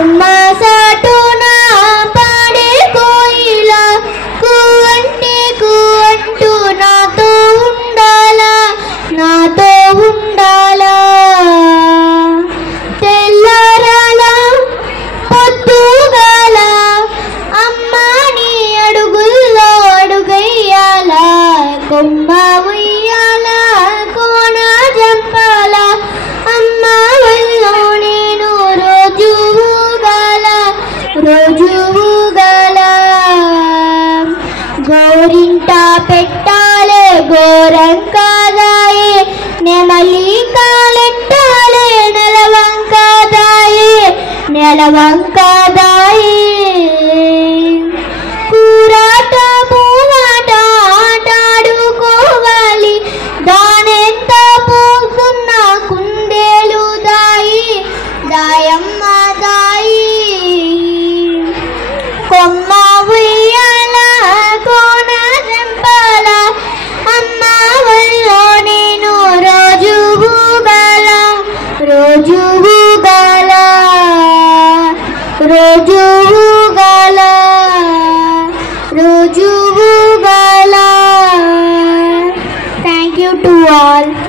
కొమ్మ సాటున పాడే కోయిలా కువంటే కువంటూ నాతో ఉండాలా నాతో ఉండాలా తెల్లారాలా పొద్దుగాల అమ్మా నీ అడుగుల్లో అడుగయ్యాలా కొమ్మ ఉయ్యాల కోన జంపాల అమ్మ వల్లో నేను రోజు ఊగాల గోరింట పెట్టాలే గోరంకాదాయే నెమలి కాలెట్టాలే నెలవంకాదాయే కూరాట పూవాట ఆటాడుకోవాలి దానెంత పోకున్న కుందేలు దాయమ్మ దాయి కొమ్మ ఉయ్యాల కోన జంపాల అమ్మ వల్లో నేను రోజు ఊగాల Thank you to all.